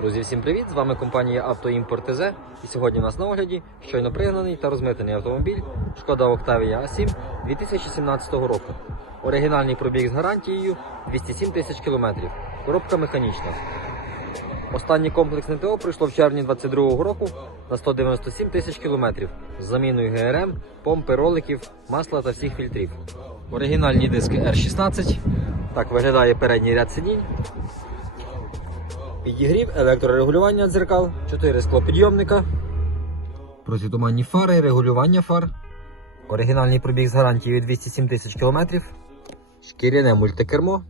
Друзі, всім привіт! З вами компанія «Автоімпорт ТЗ. І сьогодні у нас на огляді щойно пригнаний та розмитений автомобіль Шкода Octavia A7 2017 року. Оригінальний пробіг з гарантією 207 тисяч кілометрів. Коробка механічна. Останнє комплексне ТО пройшло в червні 2022 року на 197 тисяч кілометрів з заміною ГРМ, помпи, роликів, масла та всіх фільтрів. Оригінальні диски R16. Так виглядає передній ряд сидінь. Підігрів, електрорегулювання дзеркал, 4 склопідйомника, протитуманні фари, регулювання фар, оригінальний пробіг з гарантією 207 тисяч кілометрів, шкіряне мультикермо,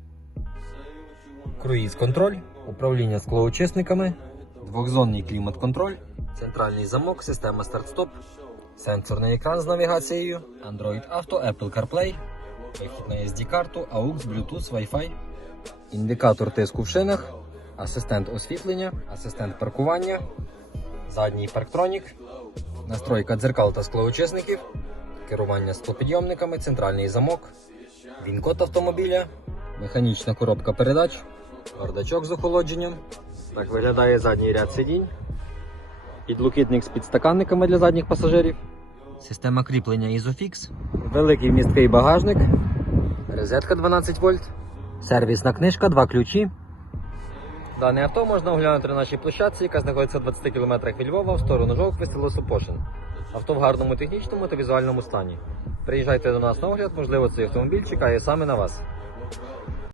круїз контроль, управління склоочисниками, двохзонний клімат-контроль, центральний замок, система старт-стоп, сенсорний екран з навігацією, Android Auto, Apple CarPlay, вихід на SD-карту, AUX, Bluetooth, Wi-Fi, індикатор тиску в шинах, асистент освітлення, асистент паркування, задній парктронік, настройка дзеркал та склоочисників, керування склопідйомниками, центральний замок, він-код автомобіля, механічна коробка передач, бардачок з охолодженням. Так виглядає задній ряд сидінь. Підлокітник з підстаканниками для задніх пасажирів. Система кріплення Isofix. Великий вмісткий багажник. Розетка 12 вольт. Сервісна книжка, два ключі. Дане авто можна оглянути на нашій площадці, яка знаходиться в 20 км від Львова в сторону Жовкви, село Сопошин. Авто в гарному технічному та візуальному стані. Приїжджайте до нас на огляд, можливо, цей автомобіль чекає саме на вас.